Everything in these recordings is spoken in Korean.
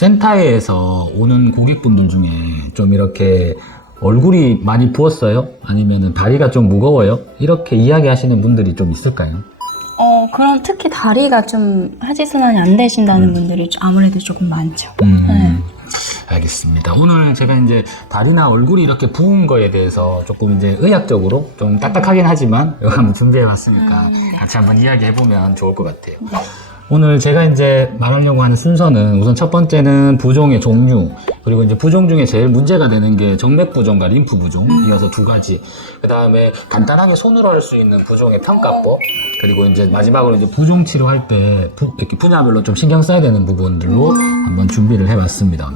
센터에서 오는 고객분들 중에 좀 이렇게 얼굴이 많이 부었어요? 아니면 다리가 좀 무거워요? 이렇게 이야기하시는 분들이 좀 있을까요? 그런 특히 다리가 좀 하지순환이 안 되신다는 분들이 아무래도 조금 많죠. 알겠습니다. 오늘 제가 이제 다리나 얼굴이 이렇게 부은 거에 대해서 조금 이제 의학적으로 좀 딱딱하긴 하지만 이거 한번 준비해봤으니까 같이 한번 이야기해보면 좋을 것 같아요. 오늘 제가 이제 말하려고 하는 순서는 우선 첫 번째는 부종의 종류, 그리고 이제 부종 중에 제일 문제가 되는 게 정맥 부종과 림프 부종, 이어서 두 가지. 그 다음에 간단하게 손으로 할 수 있는 부종의 평가법, 그리고 이제 마지막으로 이제 부종 치료할 때 이렇게 분야별로 좀 신경 써야 되는 부분들로 한번 준비를 해봤습니다.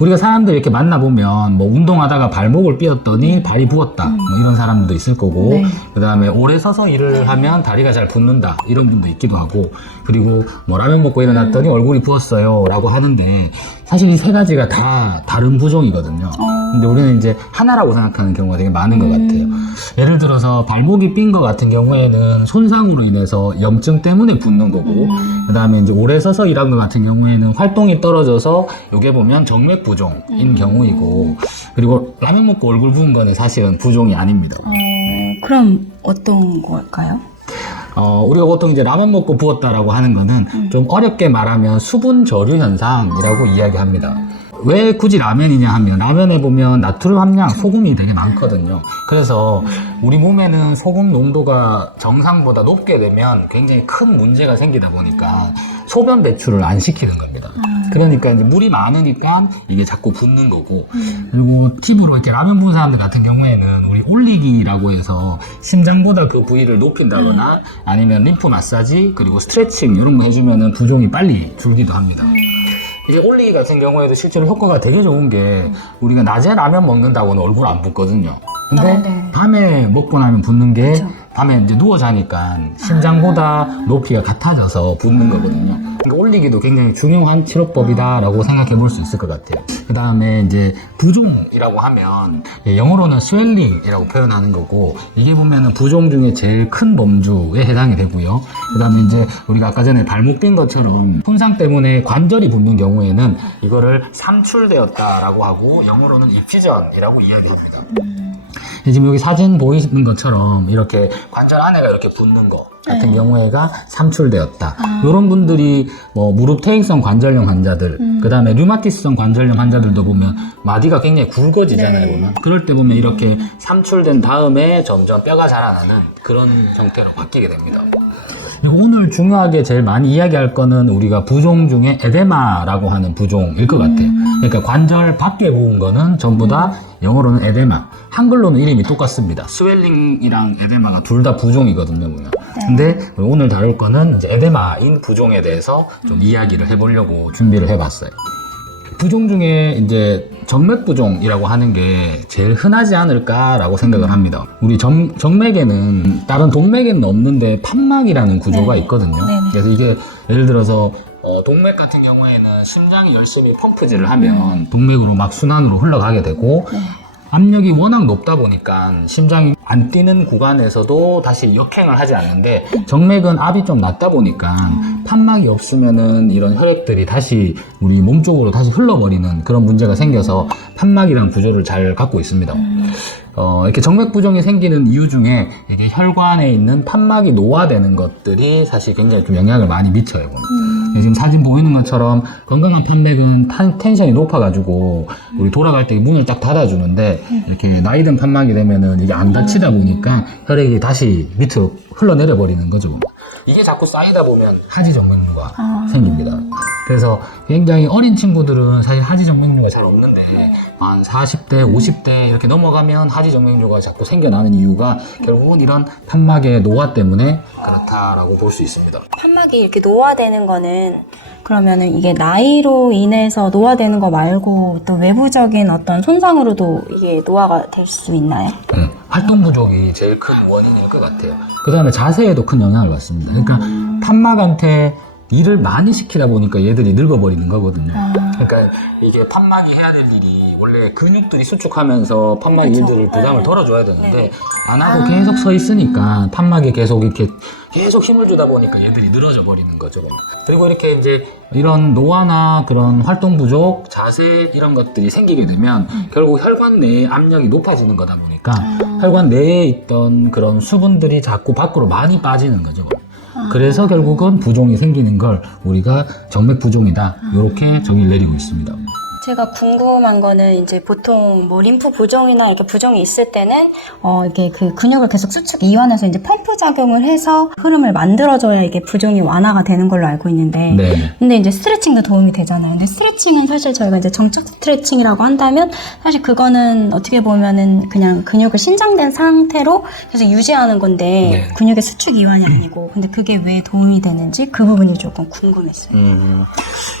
우리가 사람들 이렇게 만나보면 뭐 운동하다가 발목을 삐었더니 발이 부었다 뭐 이런 사람들도 있을 거고, 네. 그 다음에 오래 서서 일을 하면 다리가 잘 붓는다 이런 분도 있기도 하고, 그리고 뭐 라면 먹고 일어났더니 얼굴이 부었어요 라고 하는데 사실 이 세 가지가 다 다른 부종이거든요. 근데 우리는 이제 하나라고 생각하는 경우가 되게 많은 것 같아요. 예를 들어서 발목이 삔 것 같은 경우에는 손상으로 인해서 염증 때문에 붓는 거고, 그 다음에 이제 오래 서서 일한 것 같은 경우에는 활동이 떨어져서 요게 보면 정맥 부종인 경우이고, 그리고 라면 먹고 얼굴 부은 거는 사실은 부종이 아닙니다. 그럼 어떤 걸까요? 우리가 보통 이제 라면 먹고 부었다라고 하는 거는 좀 어렵게 말하면 수분 저류 현상이라고 이야기합니다. 왜 굳이 라면이냐 하면 라면에 보면 나트륨 함량, 소금이 되게 많거든요. 그래서 우리 몸에는 소금 농도가 정상보다 높게 되면 굉장히 큰 문제가 생기다 보니까 소변 배출을 안 시키는 겁니다. 그러니까 이제 물이 많으니까 이게 자꾸 붓는 거고, 그리고 팁으로 이렇게 라면 부은 사람들 같은 경우에는 우리 올리기라고 해서 심장보다 그 부위를 높인다거나 아니면 림프 마사지 그리고 스트레칭 이런 거 해주면은 부종이 빨리 줄기도 합니다. 이제 올리기 같은 경우에도 실제로 효과가 되게 좋은 게 우리가 낮에 라면 먹는다고는 얼굴 안 붓거든요. 근데 네. 밤에 먹고 나면 붓는 게 그쵸. 밤에 이제 누워 자니까 심장보다 높이가 같아져서 붓는 거거든요. 그러니까 올리기도 굉장히 중요한 치료법이다라고 생각해 볼 수 있을 것 같아요. 그 다음에 이제 부종이라고 하면 영어로는 스웰링이라고 표현하는 거고, 이게 보면은 부종 중에 제일 큰 범주에 해당이 되고요. 그 다음에 이제 우리가 아까 전에 발목 삔 것처럼 손상 때문에 관절이 붓는 경우에는 이거를 삼출되었다라고 하고 영어로는 이피전이라고 이야기합니다. 지금 여기 사진 보이는 것처럼 이렇게 관절 안에가 이렇게 붓는 거 같은 경우에가 삼출되었다. 이런 분들이 뭐 무릎 퇴행성 관절염 환자들, 그 다음에 류마티스성 관절염 환자들도 보면 마디가 굉장히 굵어지잖아요. 네. 보면. 그럴 때 보면 이렇게 삼출된 다음에 점점 뼈가 자라나는 그런 형태로 바뀌게 됩니다. 그리고 오늘 중요하게 제일 많이 이야기할 거는 우리가 부종 중에 에데마라고 하는 부종일 것 같아요. 그러니까 관절 밖에 부은 거는 전부 다 영어로는 에데마, 한글로는 이름이 똑같습니다. 스웰링이랑 에데마가 둘 다 부종이거든요, 보면. 근데 오늘 다룰 거는 이제 에데마인 부종에 대해서 좀 이야기를 해보려고 준비를 해봤어요. 부종 중에 이제 정맥 부종이라고 하는 게 제일 흔하지 않을까라고 생각을 합니다. 우리 정맥에는 다른 동맥에는 없는데 판막이라는 구조가 있거든요. 그래서 이게 예를 들어서 동맥 같은 경우에는 심장이 열심히 펌프질을 하면 동맥으로 막 순환으로 흘러가게 되고, 압력이 워낙 높다 보니까 심장이 안 뛰는 구간에서도 다시 역행을 하지 않는데, 정맥은 압이 좀 낮다 보니까 판막이 없으면은 이런 혈액들이 다시 우리 몸 쪽으로 다시 흘러버리는 그런 문제가 생겨서 판막이란 구조를 잘 갖고 있습니다. 이렇게 정맥 부종이 생기는 이유 중에 이게 혈관에 있는 판막이 노화되는 것들이 사실 굉장히 좀 영향을 많이 미쳐요. 지금 사진 보이는 것처럼 건강한 판맥은 텐션이 높아가지고 우리 돌아갈 때 문을 딱 닫아주는데, 이렇게 나이 든 판막이 되면은 이게 안 닫히다 보니까 혈액이 다시 밑으로 흘러내려 버리는 거죠. 이게 자꾸 쌓이다 보면 하지정맥류가 생깁니다. 그래서 굉장히 어린 친구들은 사실 하지정맥류가 잘 없는데 한 40대, 50대 이렇게 넘어가면 하지정맥류가 자꾸 생겨나는 이유가 결국은 이런 판막의 노화 때문에 그렇다라고 볼 수 있습니다. 판막이 이렇게 노화되는 거는 그러면은 이게 나이로 인해서 노화되는 거 말고 또 외부적인 어떤 손상으로도 이게 노화가 될 수 있나요? 활동 부족이 제일 큰 원인일 것 같아요. 그 다음에 자세에도 큰 영향을 받습니다. 그러니까 판막한테 일을 많이 시키다 보니까 얘들이 늙어버리는 거거든요. 그러니까 이게 판막이 해야 될 일이 원래 근육들이 수축하면서 판막 일들을 부담을 덜어줘야 되는데 안 하고 계속 서 있으니까 판막이 계속 이렇게 계속 힘을 주다 보니까 얘들이 늘어져 버리는 거죠. 그리고 이렇게 이제 이런 노화나 그런 활동 부족, 자세 이런 것들이 생기게 되면 결국 혈관 내의 압력이 높아지는 거다 보니까 혈관 내에 있던 그런 수분들이 자꾸 밖으로 많이 빠지는 거죠. 그래서 결국은 부종이 생기는 걸 우리가 정맥 부종이다 이렇게 정의를 내리고 있습니다. 제가 궁금한 거는 이제 보통 뭐 림프 부종이나 이렇게 부종이 있을 때는 이게 그 근육을 계속 수축 이완해서 이제 펌프 작용을 해서 흐름을 만들어줘야 이게 부종이 완화가 되는 걸로 알고 있는데 네. 근데 이제 스트레칭도 도움이 되잖아요. 근데 스트레칭은 사실 저희가 이제 정적 스트레칭이라고 한다면 사실 그거는 어떻게 보면은 그냥 근육을 신장된 상태로 계속 유지하는 건데 네. 근육의 수축 이완이 아니고 근데 그게 왜 도움이 되는지 그 부분이 조금 궁금했어요.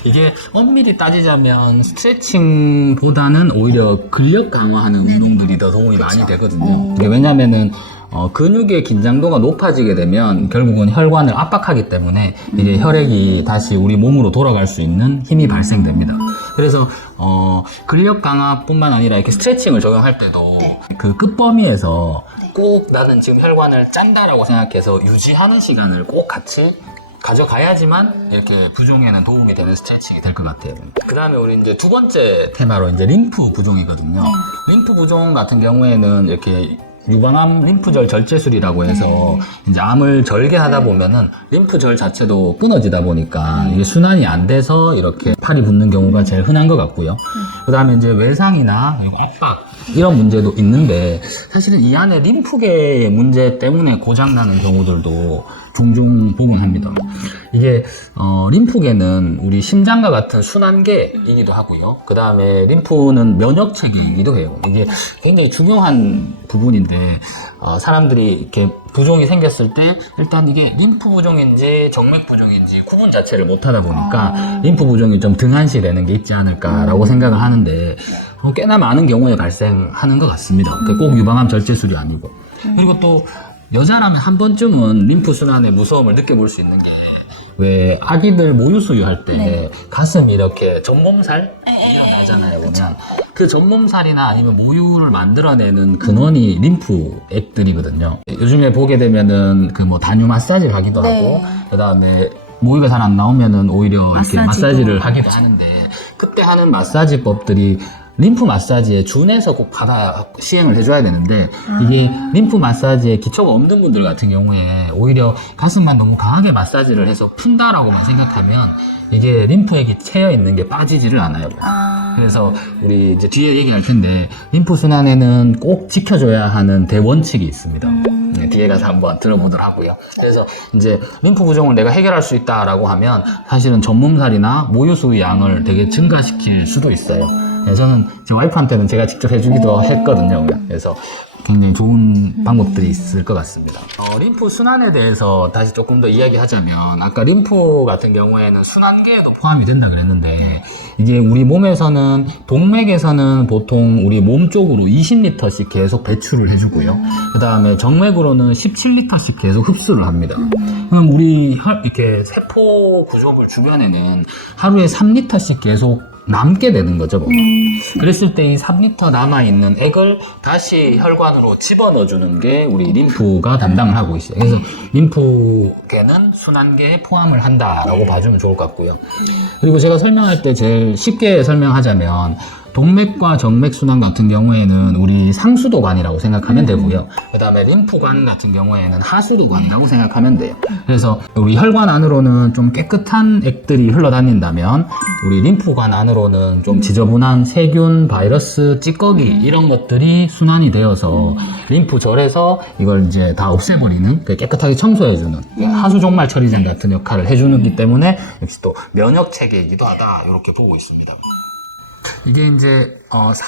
이게 엄밀히 따지자면 스트레칭보다는 오히려 근력 강화하는 운동들이 더 도움이 많이 되거든요. 이게 왜냐면은 근육의 긴장도가 높아지게 되면 결국은 혈관을 압박하기 때문에 이게 혈액이 다시 우리 몸으로 돌아갈 수 있는 힘이 발생됩니다. 그래서 근력 강화뿐만 아니라 이렇게 스트레칭을 적용할 때도 그 끝범위에서 꼭 나는 지금 혈관을 짠다라고 생각해서 유지하는 시간을 꼭 같이 가져가야지만 이렇게 부종에는 도움이 되는 스트레칭이 될 것 같아요. 그 다음에 우리 이제 두 번째 테마로 이제 림프 부종이거든요. 림프 부종 같은 경우에는 이렇게 유방암 림프절 절제술이라고 해서 이제 암을 절개하다 보면은 림프절 자체도 끊어지다 보니까 이게 순환이 안 돼서 이렇게 팔이 붓는 경우가 제일 흔한 것 같고요. 그 다음에 이제 외상이나 그리고 압박 이런 문제도 있는데 사실은 이 안에 림프계의 문제 때문에 고장나는 경우들도 종종 보곤 합니다. 이게 림프계는 우리 심장과 같은 순환계이기도 하고요. 그 다음에 림프는 면역체계이기도 해요. 이게 굉장히 중요한 부분인데 사람들이 이렇게 부종이 생겼을 때 일단 이게 림프 부종인지 정맥 부종인지 구분 자체를 못하다 보니까 림프 부종이 좀 등한시되는 게 있지 않을까라고 생각을 하는데 꽤나 많은 경우에 발생하는 것 같습니다. 꼭 유방암 절제술이 아니고. 그리고 또 여자라면 한 번쯤은 림프 순환의 무서움을 느껴볼 수 있는 게 왜 아기들 모유 수유할 때 가슴이 이렇게 전몸살 나잖아요. 보면 그 전몸살이나 아니면 모유를 만들어내는 근원이 림프 액들이거든요. 요즘에 보게 되면은 그 뭐 단유 마사지를 하기도 하고 그 다음에 모유가 잘 안 나오면은 오히려 이렇게 마사지를 하기도 하는데 그때 하는 마사지법들이 림프 마사지에 준해서 꼭 받아 시행을 해줘야 되는데 이게 림프 마사지에 기초가 없는 분들 같은 경우에 오히려 가슴만 너무 강하게 마사지를 해서 푼다라고만 생각하면 이게 림프액이 채여 있는 게 빠지지를 않아요. 그래서 우리 이제 뒤에 얘기할 텐데 림프 순환에는 꼭 지켜줘야 하는 대원칙이 있습니다. 네, 뒤에 가서 한번 들어보도록 하고요. 그래서 이제 림프 부종을 내가 해결할 수 있다라고 하면 사실은 전몸살이나 모유 수유 양을 되게 증가시킬 수도 있어요. 네, 저는 제 와이프한테는 제가 직접 해주기도 했거든요. 그래서 굉장히 좋은 방법들이 있을 것 같습니다. 림프 순환에 대해서 다시 조금 더 이야기하자면 아까 림프 같은 경우에는 순환계에도 포함이 된다 그랬는데 이게 우리 몸에서는 동맥에서는 보통 우리 몸 쪽으로 20리터씩 계속 배출을 해주고요. 그 다음에 정맥으로는 17리터씩 계속 흡수를 합니다. 그럼 우리 이렇게 세포 구조물 주변에는 하루에 3리터씩 계속 남게 되는 거죠. 그랬을 때 이 3리터 남아있는 액을 다시 혈관으로 집어넣어주는 게 우리 림프가 담당을 하고 있어요. 그래서 림프계는 순환계에 포함을 한다라고 봐주면 좋을 것 같고요. 그리고 제가 설명할 때 제일 쉽게 설명하자면 동맥과 정맥 순환 같은 경우에는 우리 상수도관이라고 생각하면 되고요. 그 다음에 림프관 같은 경우에는 하수도관이라고 생각하면 돼요. 그래서 우리 혈관 안으로는 좀 깨끗한 액들이 흘러다닌다면 우리 림프관 안으로는 좀 지저분한 세균, 바이러스, 찌꺼기 이런 것들이 순환이 되어서 림프절에서 이걸 이제 다 없애버리는 깨끗하게 청소해주는 하수종말 처리장 같은 역할을 해주기 때문에 역시 또 면역체계이기도 하다 이렇게 보고 있습니다. 이게 이제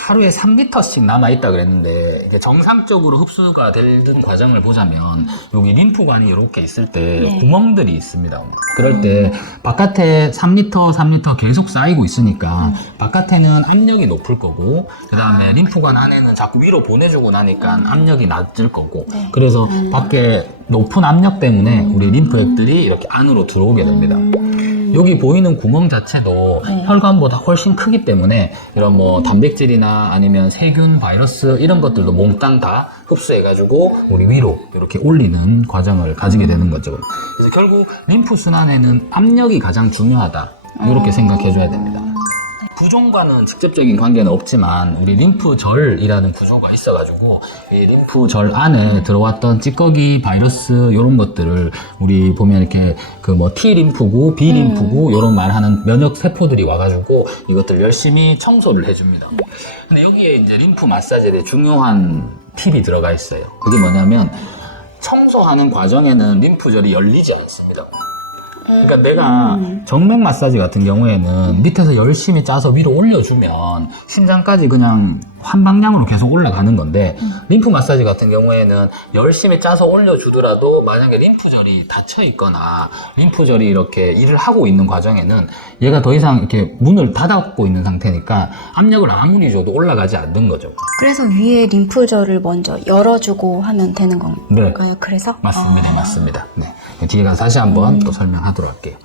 하루에 3리터씩 남아있다 그랬는데 이게 정상적으로 흡수가 되는 과정을 보자면 여기 림프관이 이렇게 있을 때 구멍들이 있습니다. 그럴 때 바깥에 3리터 계속 쌓이고 있으니까 바깥에는 압력이 높을 거고 그 다음에 림프관 안에는 자꾸 위로 보내주고 나니까 압력이 낮을 거고 그래서 밖에 높은 압력 때문에 우리 림프액들이 이렇게 안으로 들어오게 됩니다. 여기 보이는 구멍 자체도 네. 혈관보다 훨씬 크기 때문에 이런 뭐 단백질이나 아니면 세균, 바이러스 이런 것들도 몽땅 다 흡수해가지고 우리 위로 이렇게 올리는 과정을 가지게 되는 거죠. 그래서 결국 림프 순환에는 압력이 가장 중요하다. 이렇게 생각해줘야 됩니다. 부종과는 직접적인 관계는 없지만 우리 림프절이라는 구조가 있어가지고 이 림프절 안에 들어왔던 찌꺼기, 바이러스 이런 것들을 우리 보면 이렇게 그 뭐 T 림프구, B 림프구 이런 말하는 면역 세포들이 와가지고 이것들 열심히 청소를 해줍니다. 근데 여기에 이제 림프 마사지에 대해 중요한 팁이 들어가 있어요. 그게 뭐냐면 청소하는 과정에는 림프절이 열리지 않습니다. 그러니까 내가 정맥 마사지 같은 경우에는 밑에서 열심히 짜서 위로 올려주면 신장까지 그냥 한 방향으로 계속 올라가는 건데 림프 마사지 같은 경우에는 열심히 짜서 올려주더라도 만약에 림프절이 닫혀 있거나 림프절이 이렇게 일을 하고 있는 과정에는 얘가 더 이상 이렇게 문을 닫고 있는 상태니까 압력을 아무리 줘도 올라가지 않는 거죠. 그래서 위에 림프절을 먼저 열어주고 하면 되는 건가요? 네. 그래서? 맞습니다. 맞습니다. 네. 뒤에 가서 다시 한번 또 설명하도록 할게요.